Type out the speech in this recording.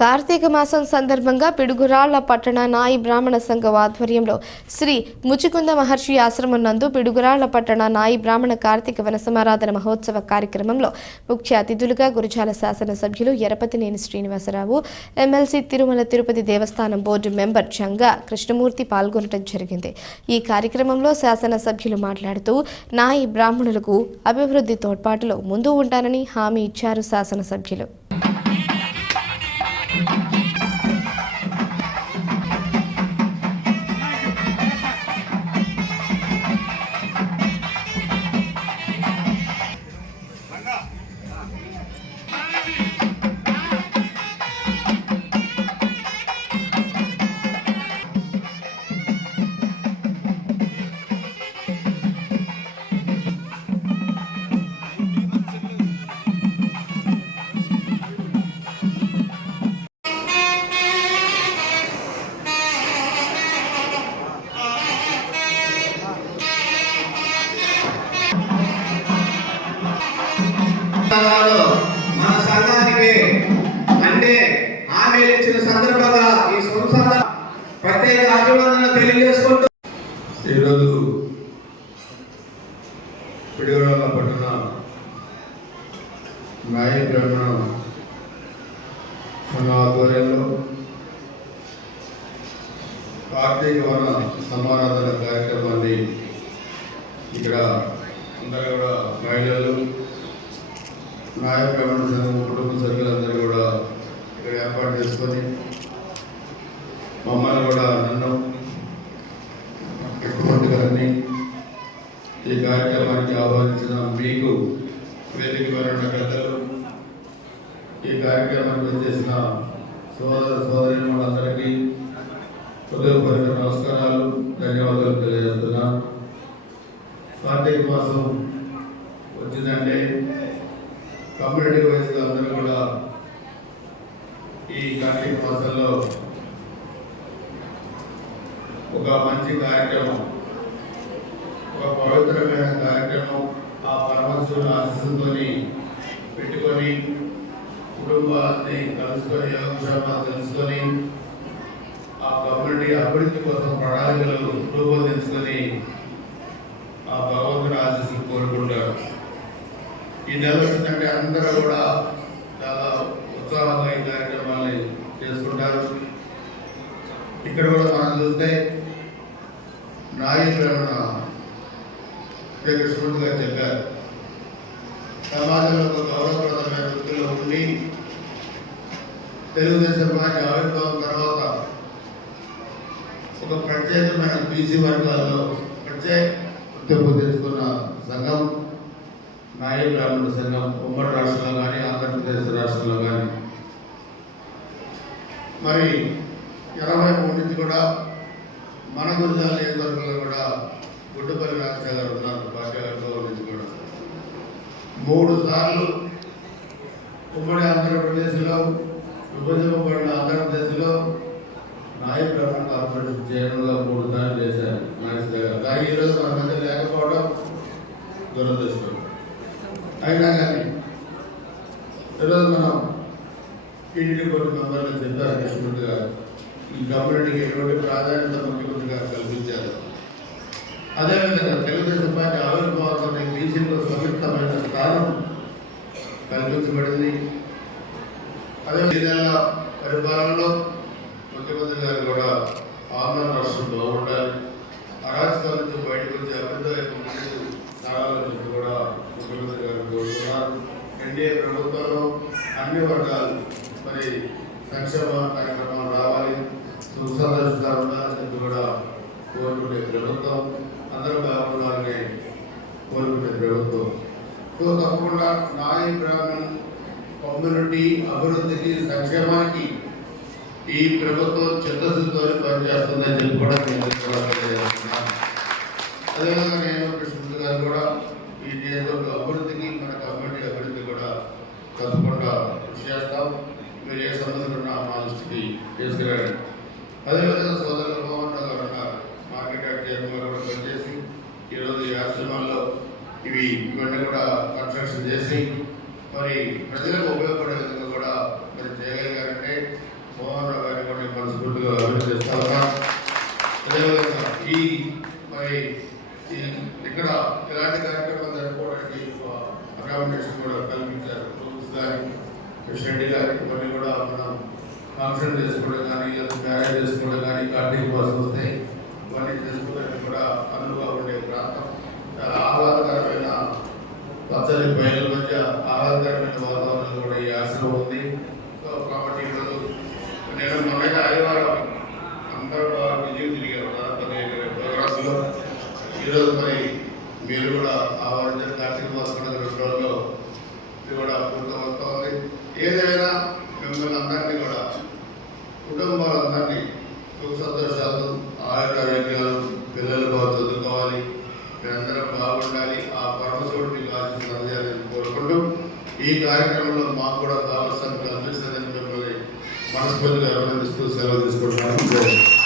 కార్తీక మాసం సందర్భంగా పిడుగురాళ్ల పట్టణ నాయి బ్రాహ్మణ సంఘం ఆధ్వర్యంలో శ్రీ ముచికుంద మహర్షి ఆశ్రమం నందు పిడుగురాళ్ల పట్టణ నాయి బ్రాహ్మణ కార్తీక వన సమారాధన మహోత్సవ కార్యక్రమంలో ముఖ్య అతిథులుగా గురుజాల శాసనసభ్యులు ఎరపతినేని శ్రీనివాసరావు, ఎమ్మెల్సీ తిరుమల తిరుపతి దేవస్థానం బోర్డు మెంబర్ జంగా కృష్ణమూర్తి పాల్గొనడం జరిగింది. ఈ కార్యక్రమంలో శాసనసభ్యులు మాట్లాడుతూ నాయి బ్రాహ్మణులకు అభివృద్ధి తోడ్పాటులో ముందు ఉంటానని హామీ ఇచ్చారు. శాసనసభ్యులు మన సంఘానికి అంటే హామీలు ఇచ్చిన సందర్భంగా ఈ సంస్థ ప్రత్యేక అభినందనలు తెలియజేసుకుంటూ ఈరోజు పిడుగురాళ్ల పట్టణ నాయి బ్రాహ్మణ సంఘ ఆధ్వర్యంలో కార్తీక వన సమారాధన కార్యక్రమాన్ని ఇక్కడ అందరూ కూడా మహిళలు నాయ బ్రాహ్మణ సంఘం కుటుంబ సభ్యులందరూ కూడా ఇక్కడ ఏర్పాటు చేసుకొని మమ్మల్ని కూడా నన్ను ఎటువంటి గారిని ఈ కార్యక్రమానికి ఆహ్వానించిన మీకు వేదిక పెద్దలు, ఈ కార్యక్రమానికి చేసిన సోదరులందరికీ హృదయపూర్వక నమస్కారాలు, ధన్యవాదాలు తెలియజేస్తున్నాను. కార్తీక మాసం వచ్చిందంటే కమ్యూనిటీ వైజ్గా అందరూ కూడా ఈ కార్తీక మాసంలో ఒక మంచి కార్యక్రమం, ఒక పవిత్రమైన కార్యక్రమం ఆ పరమశివుని ఆశీస్సుతో పెట్టుకొని కుటుంబాన్ని కలుసుకొని యోగక్షేమాలు తెలుసుకొని ఆ కమ్యూనిటీ అభివృద్ధి కోసం ప్రణాళికలు రూపొందించుకొని ఆ భగవంతుని ఆశీస్సులు కోరుకుంటారు. ఈ నెల వచ్చిందంటే అందరూ కూడా చాలా ఉత్సాహంగా ఈ కార్యక్రమాన్ని చేసుకుంటారు. ఇక్కడ కూడా మనం చూస్తే నాయి బ్రాహ్మణ కృష్ణమూర్తి గారు చెప్పారు, సమాజంలో ఒక గౌరవప్రదమైన వృత్తిలో ఉండి తెలుగుదేశం పార్టీ ఆవిర్భావం తర్వాత ఒక ప్రత్యేకమైన బీసీ వర్గాల్లో ప్రత్యేక గుర్తింపు తెచ్చుకున్న సంఘం నాయి బ్రాహ్మణ సంఘం ఉమ్మడి రాష్ట్రంలో కానీ ఆంధ్రప్రదేశ్ రాష్ట్రంలో కానీ. మరి 83 నుంచి కూడా మన గురుజాల నియోజకవర్గంలో కూడా గుడ్డపల్లి రాజశేఖర గారు ఉన్నారు. పార్టీ ఆవిర్భావం నుంచి కూడా 3 సార్లు ఉమ్మడి ఆంధ్రప్రదేశ్లో విభజింపబడిన ఆంధ్రప్రదేశ్లో నాయి బ్రాహ్మణ కార్పొరేషన్ చేయడంలో 3 సార్లు చేశారు రాజశేఖర గారు. కానీ ఈరోజు మన మధ్య లేకపోవడం దురదృష్టం. అయినా కానీ ఈరోజు మనం టీడీపీ బోర్డు మెంబర్లు చెప్పారు కృష్ణమూర్తి గారు, ఈ కమ్యూనిటీకి ఎటువంటి ప్రాధాన్యత ముఖ్యమంత్రి గారు కల్పించారు. అదేవిధంగా తెలుగుదేశం పార్టీ ఆవిర్భావంతో బీసీలో సమితమైన స్థానం కల్పించబడింది. అదే నెల పరిపాలనలో ముఖ్యమంత్రి గారు కూడా ఆంధ్ర రాష్ట్రం బాగుండాలి, అరాచకాల నుంచి బయటకు వచ్చి అభివృద్ధి వైపు స్థానాల నుంచి కూడా ముఖ్యమంత్రి గారు కోరుతున్నారు. ఎన్డీఏ ప్రభుత్వంలో అన్ని వర్గాలు మరి సంక్షేమ కార్యక్రమాలు రావాలి, సుసందర్శిగా ఉండాలని కూడా కోరుకునే ప్రభుత్వం, అందరూ బాగుండాలని కోరుకునే ప్రభుత్వం. సో తప్పకుండా నాయి బ్రాహ్మణ కమ్యూనిటీ అభివృద్ధికి సంక్షేమానికి ఈ ప్రభుత్వం చిత్తశుద్ధితో పనిచేస్తుందని చెప్పి కూడా నేను తెలియజేస్తున్నాను. అదేవిధంగా నేను కృష్ణమూర్తి గారు కూడా ఈ నియోజకవర్గ అభివృద్ధికి మన కమ్యూనిటీ అభివృద్ధి కూడా తప్పకుండా కృషి చేస్తాం. మీరు ఏ సమస్యలు ఉన్నా మా దృష్టికి తీసుకురండి. అదేవిధంగా సోదరులు మోహన్ గారు ఉన్నారు, మార్కెట్ యార్డ్ చైర్మన్ కూడా పనిచేసి ఈరోజు ఈ ఆశ్రమాల్లో ఇవన్నీ కూడా కన్స్ట్రక్షన్ చేసి మరి ప్రజలకు ఉపయోగపడే విధంగా కూడా మరి చేయగలిగారంటే కొన్ని కూడా మనం ఫంక్షన్ చేసుకోవడం కానీ మ్యారేజ్ చేసుకోవడం కానీ కార్తీక మాసం వస్తాయి. ఇవన్నీ చేసుకోవడానికి కూడా అనువుగా ఉండే ప్రాంతం. చాలా ఆహ్లాదకరమైన పచ్చని బయల మధ్య ఆహ్లాదకరమైన వాతావరణం కూడా ఈ ఆశ్రమం ఉంది. సో కాబట్టి ఈరోజు నేను మొన్న ఆదివారం అందరూ బాగా విజయం తిరిగారు ప్రోగ్రామ్స్లో. ఈరోజు మరి మీరు కూడా ఆవరించిన కార్తీక మాసం 2 రోజుల్లో ఇది కూడా పూర్తి వస్తుంది. ఏదైనా మిమ్మల్ని అందరినీ కూడా కుటుంబాలందరినీ సుఖ సంతోషాలు, ఆరోగ్యాలు, పిల్లలు బాగా చదువుకోవాలి, మీరందరం బాగుండాలి, ఆ పరమశివుడు మీకు ఆశించాలని కోరుకుంటూ ఈ కార్యక్రమంలో మాకు కూడా కావాల్సిన అందిస్తుందని మిమ్మల్ని మనస్ఫూర్తిగా అభినందిస్తూ సెలవు తీసుకుంటున్నాను.